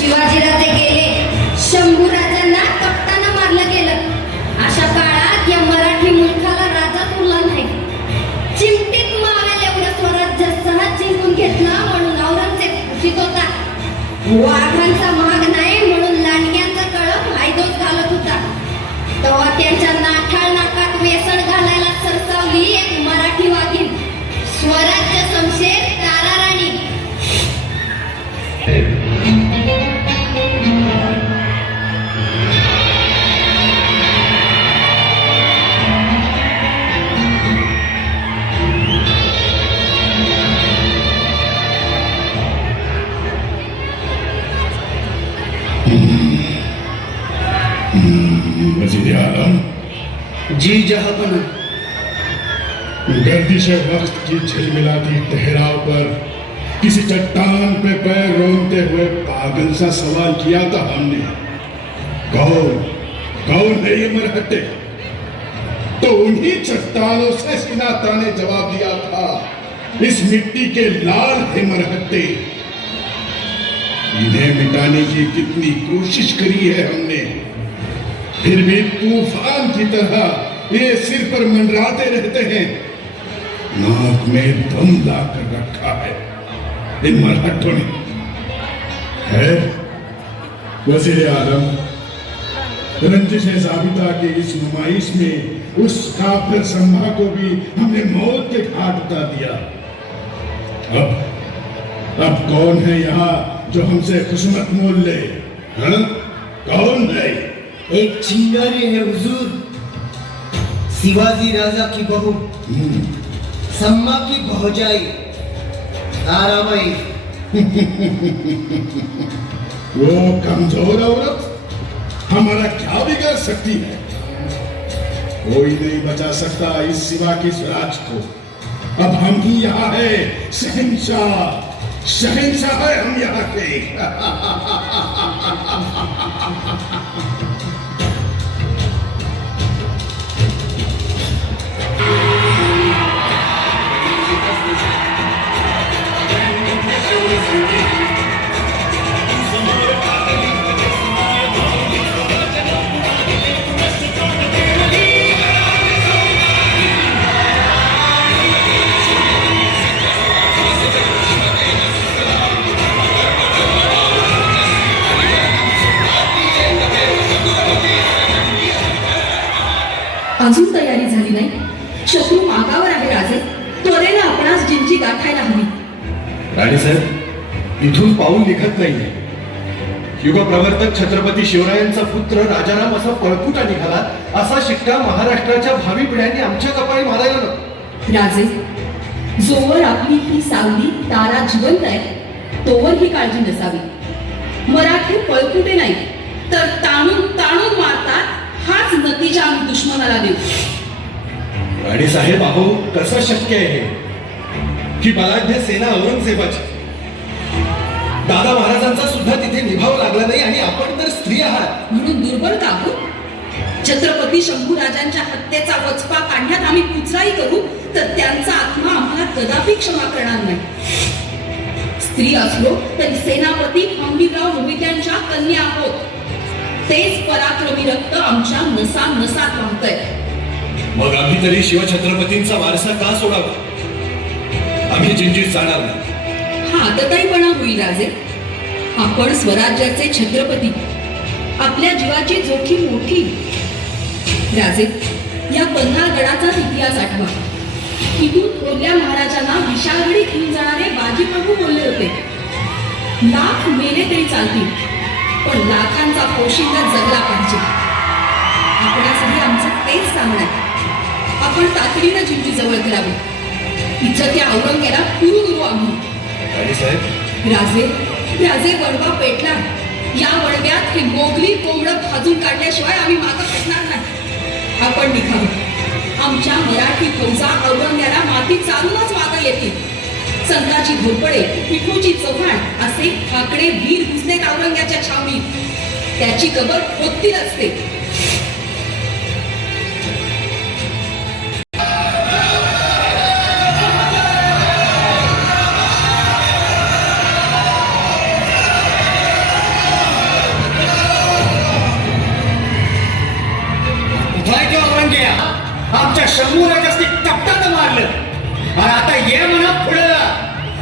शिवाजीराजे गेले, शंभूराजांना कप्तानं मारलं गेलं. अशा काळात या मराठी मुलखाला राजाच उरला नाही. चिमटीत मावेल एवढं स्वराज्य सहज जिंकून घेतलं म्हणून औरंगजेब खुशीत होता. वाघांचा महाग नाही म्हणून लांडग्यांचा कळप हायदोस घालत होता. तेव्हा त्यांच्या नाठाळ नाकात वेसण घालायला सरसावली एक मराठी वाघीण, स्वराज्य शमशेर ताराराणी. वज़ीर आलम। जी जहांपना। गर्दिश वक्त की झिलमिलाती ठहराव पर किसी चट्टान पे पैर रोनते हुए पागल सा सवाल किया था हमने, कौन है ये मरहट्टे? तो उन्हीं चट्टानों से सीना ताने जवाब दिया था, इस मिट्टी के लाल है मरहट्टे। इन्हें मिटाने की कितनी कोशिश करी है हमने, फिर भी तूफान की तरह ये सिर पर मंडराते रहते हैं। नाक में दम लाकर रखा है इन मरहट्टों ने। है वज़ीर आलम, रंजिश ज़ाबिता के इस नुमाइश में उस काफिर सम्मा को भी हमने मौत के घाट उतार दिया। अब कौन है यहाँ जो हमसे खुशमत मोल ले? हाँ? कौन है? एक चिंगारी है हुजूर, शिवाजी राजा की बहू, सम्मा की भौजाई ताराबाई। वो कमजोर औरत हमारा क्या बिगाड़ सकती है? कोई नहीं बचा सकता इस सिवा की स्वराज को। अब हम ही यहाँ है, शहंशाह है हम यहाँ के। अजून तयारी झाली नाही. शत्रू मागावर आहे राजे, त्वरेनं आपणास जिंची गाठायला हवी. राणीसाहेब, इथून पाऊल निघत नाहीये. युगप्रवर्तक छत्रपती शिवरायांचा पुत्र राजाराम असा पळकुटा निघाला, असा शिक्का महाराष्ट्राच्या भावी पिढ्यांनी आमच्या कपाळी मारायला नको. राजे, जोवर आपली ही सावली तारा जिवंत आहे तोवर ही काळजी नसावी. मराठी पळकुटे नाही तर ताणून ताणून मारतात, हाच नतीजा आम्ही दुश्मनाला देऊ. राणीसाहेब, अहो कसं शक्य आहे की बलाढ्य सेना औरंगजेबाची, दादा महाराजांचा सुद्धा तिथे निभाव लागला नाही आणि आपण तर स्त्री आहात म्हणून दुर्बल का आहोत? छत्रपती शंभूराजांच्या हत्येचा वचपा काढण्यात आम्ही कुचराई करू तर त्यांचा आत्मा आम्हाला कदापि क्षमा करणार नाही. स्त्री असलो तरी सेनापती खंबीरराव मोहित्यांच्या कन्या आहोत. तेच पराक्रमी रक्त आमच्या नसा नसात वाहतंय. मग आम्ही तरी शिवछत्रपतींचा वारसा का सोडावा? आम्ही जिंजीत जाणार नाही. हा आतताईपणा होईल राजे. आपण स्वराज्याचे छत्रपती, आपल्या जीवाची जोखीम मोठी. राजे, या पन्हाळगडाचाच इतिहास आठवा. इथून थोरल्या महाराजांना विशाळगडी घेऊन जाणारे बाजीप्रभू बोलले होते, लाख मेले तरी चालतील पण लाखांचा पोशिंदा जगला पाहिजे. आपणासाठी आमचं तेच सांगणं आहे. आपण तातडीनं जिंजी जवळ करावी. तिचं त्या औरंग्याला पुरू आम्ही. राजे, राजे वडवा पेटला. या वडव्यात हे मोगली कोंबडं भाजून काढल्याशिवाय आम्ही मागं हटणार नाही. आपण निघावं. आमच्या मराठी फौजा औरंग्याला माती चालूनच मागं येतील. संताची घोरपडे, पिठोची चव्हाण असे ठाकरे वीर घुसलेत औरंग्याच्या छावणीत. त्याची कबर खोदतील असते. आमच्या शंभू राजाने कप्तानं मारलं. आणि आता ये म्हणा पुढं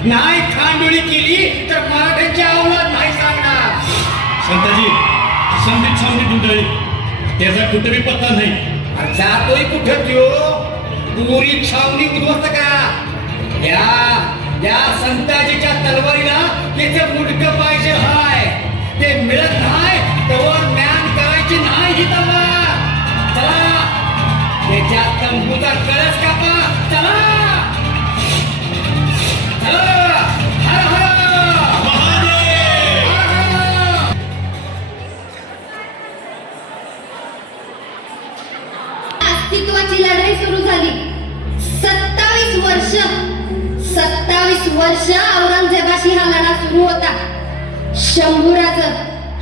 नाही खांडोळी केली तर मराठ्यांच्या अवलाद नाही सांगणार. संताजी संधीत संधीत उधळली, त्याचा कुठेही पत्ता नाही. अरे जातोय कुठं त्यो? पुरी छावणी उद्ध्वस्त करा. या संताजीच्या तलवारीला त्याचं मुडकं पाहिजे हाय. ते मिळत नाही तेव्हा ज्ञान करायची नाही ही तलवार. चला त्याच्या तंबूचा कळस कापा. चला चला. हर हर महादेव. हर हर. अस्तित्वाची लढाई सुरू झाली. 27 वर्ष औरंगजेबाशी हा लढा सुरू होता. शंभूराज,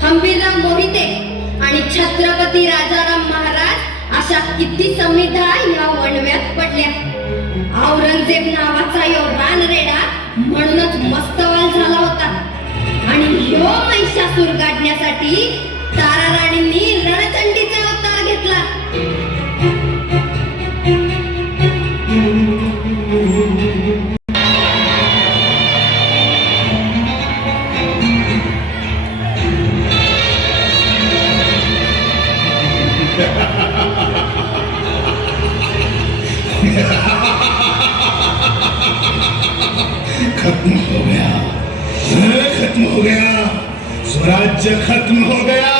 हंबीरराव मोहिते आणि छत्रपती राजाराम महाराज अशा किती समिधा या वणव्यात पडल्या. औरंगजेब नावाचा यो रानरेडा म्हणूनच मस्तवाल झाला होता. आणि ह्यो महिषासूर गाडण्यासाठी ताराराणींनी रणचंडीचा अवतार घेतला. खत्म हो गया, खत्म हो गया, स्वराज्य खत्म हो गया.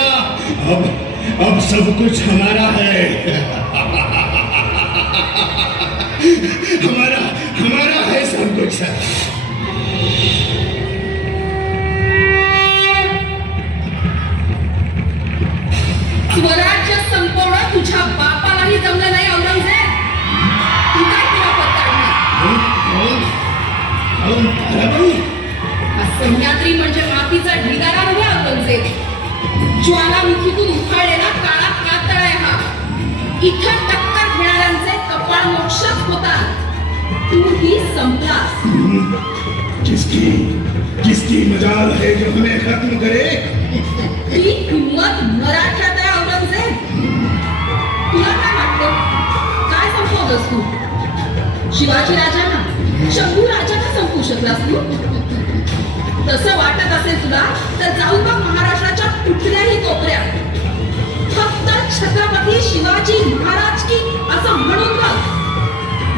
अब सब कुछ हमारा है. हमारा है सब कुछ. स्वराज्य संपवणं तुझ्या बापालाही जमलं नाही औरंगजेब. तू काय केला पत्ताडणी? सह्याद्री म्हणजे मातीचा ढिगारा नव्हे औरंगजेब. ज्वालामुखीतून उफाळलेला काळा कातळ आहे हा. इथं टक्कर घेणाऱ्यांचे कपाळ मोक्षच होतात. तू ही संपलास. किसकी मजाल है जो हमें खत्म करे. ही हिम्मत मराठ्यात आहे औरंगजेब. तुला काय वाटतं? काय संपवलंस तू? शिवाजी राजांना, शंभू राजांना संपवू शकलास तू? तसं वाटत असेल तुला तर जाऊ बघ महाराष्ट्राच्या कुठल्याही कोपऱ्यात. फक्त छत्रपती शिवाजी महाराज की असं म्हणून बघ.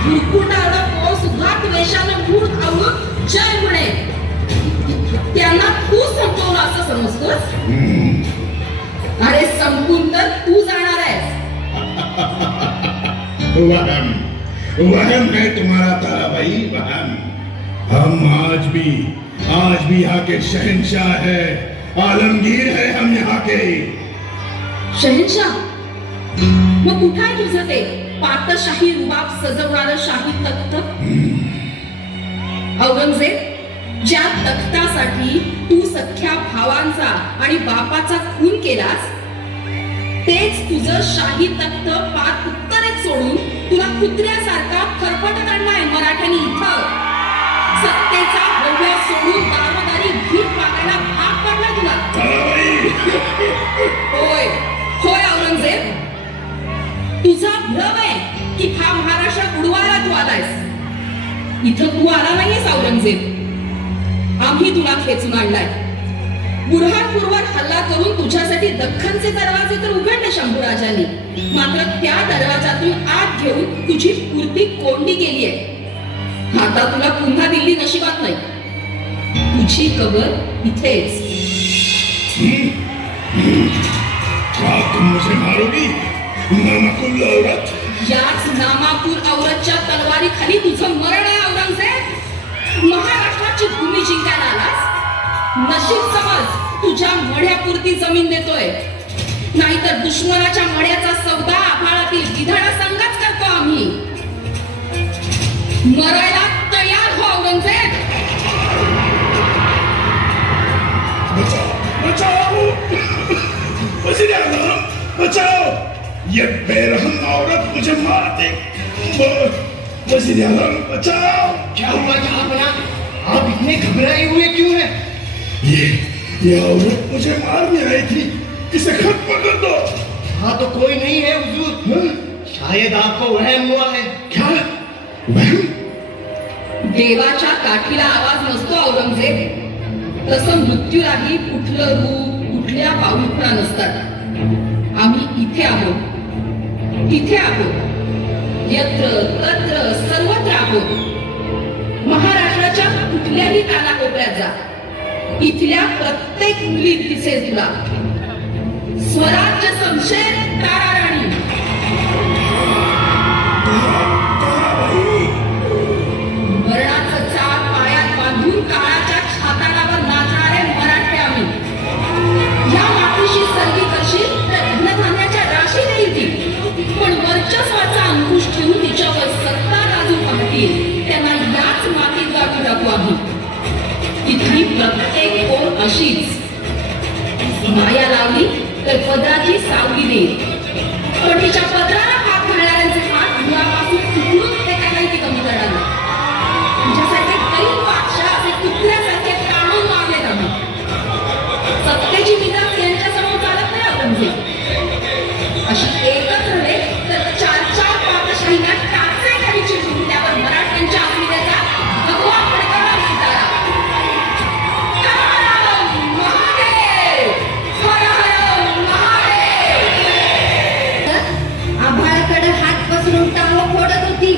भुरकुंडाला पाऊस घाट वेशानं मूळ आवून जय म्हणे. त्यांना तू संपवलं असं समजतोस? अरे संपून तर तू जाणार आहेस. वहम है तुम्हारा ताराबाई, वहम. हम आज भी यहाँ के शहंशाह है, आलमगीर है हम यहाँ के. शहनशाह? मग कुठं आहे तुझं ते पातशाही रुबाब सजवणारं शाही तख्त? औरंगजेब, ज्या तख्तासाठी तू सख्या भावांचा आणि बापाचा खून केलास, तेच तुझं शाही तख्त पार उत्तरेत सोडून तुला कुत्र्यासारखा फरफटत आणलाय मराठ्यांनी इथं. सत्तेचा भव्य सोडून दारोदारी भीक मागायला भाग पडला तुला. होय औरंगजेब, तुझा भ्रम आहे की हा महाराष्ट्र उडवायला तू आलायस. इथं तू आला नाहीयेस औरंगजेब. आम्ही तुला खेचून आणलाय. बुरहानपूरवर हल्ला करून तुझ्यासाठी दख्खनचे दरवाजे तर उघडले शंभूराजांनी. मात्र त्या दरवाजातून आत घेऊन तुझी पूर्ती कोंडी केली आहे. आता तुला पुन्हा दिल्ली नशिबात नाही. तुझी कबर इथेच. क्या तुम मुझे मारोगी, नामाकुल औरत? याच नामाकुल औरतच्या तलवारी खाली तुझं मरण आहे औरंगजेब. महाराष्ट्राची भूमी जिंकायला आलास. नशीब समज तुझ्या मढ्यापुरती जमीन देतोय, नाहीतर दुश्मनाच्या मढ्याचा सौदा आभाळातील विधाडा संघच करतो आम्ही. मरायला तयार हो औरंगजेब. बचाओ, वज़ीर आज़म, बचाओ. ये बेरहम औरत मुझे मार दे. वज़ीर आज़म, बचाओ. क्या हुआ यहाँ बना? आप इतने घबराए हुए क्यों हैं? ये औरत मुझे मारने आई थी. इसे खत्म कर दो. हाँ तो कोई नहीं है हुजूर. शायद आपको वहम हुआ है। क्या वहम? देवाच्या काठीला आवाज नसतो औरंगजेब, तसं मृत्यूलाही कुठलं रूप कुठल्या पाऊलखुणा नसतात. आम्ही इथे आहोत, तिथे आहोत, यत्र तत्र सर्वत्र आहोत. महाराष्ट्राच्या कुठल्याही कानाकोपऱ्यात जा, इथल्या प्रत्येक मुलीत दिसेल तुला स्वराज्य संशय ताराराणी. मरणाचं चाक पायात बांधून काळाच्या छाताडावर नाचणारे मराठे आम्ही. या मातीशी सर्गी करशील तर धनधान्याच्या राशी देईल ती, पण वर्चस्वाचा अंकुश ठेवून तिच्यावर सत्ता गाजू पाहतील त्यांना याच मातीत गाठू टाकू आम्ही. इथली प्रत्येक ओर अशीच. माया लावली तर पदराची सावली देईल, पण तिच्या पदराला हात घालणाऱ्यांचे हात मुळापासून तुकडून ते काही ती कमी करणार नाही. तुझ्यासारखे काही बादशाह असे कुत्र्यासारखे ताणून मारलेत आम्ही. सत्तेची मिजाज यांच्यासमोर चालत नाही औरंगजेब. अशी एकच रडे तर 4-4 पाकशाहीला टाचे काही चिरडून त्यावर मराठ्यांच्या अस्मितेचा भगवा फडकवला उतारा. आभाळाकडे हात पसरून टांग फोडत होती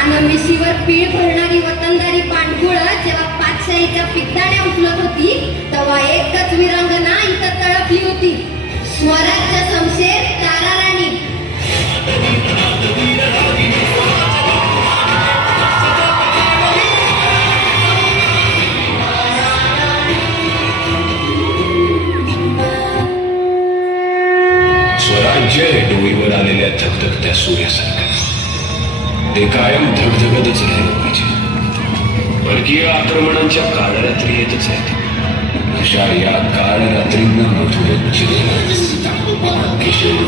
आणि मिशीवर पीळ भरणारी वतनदारी पांढुळ जेव्हा पातशाहीच्या पिकदाण्या उचलत होती तेव्हा एकच विरांगना इथं तळपली होती, स्वराज्य शमशेर ताराराणी. स्वराज्य हे डोईवर आलेल्या धगधगत्या सूर्यासारखं, ते कायम धगधगतच राहिलं पाहिजे. परकीय आक्रमणांच्या काळरात्री येतच आहेत. अशा या काळरात्रींना मधुर चिरेल किशोर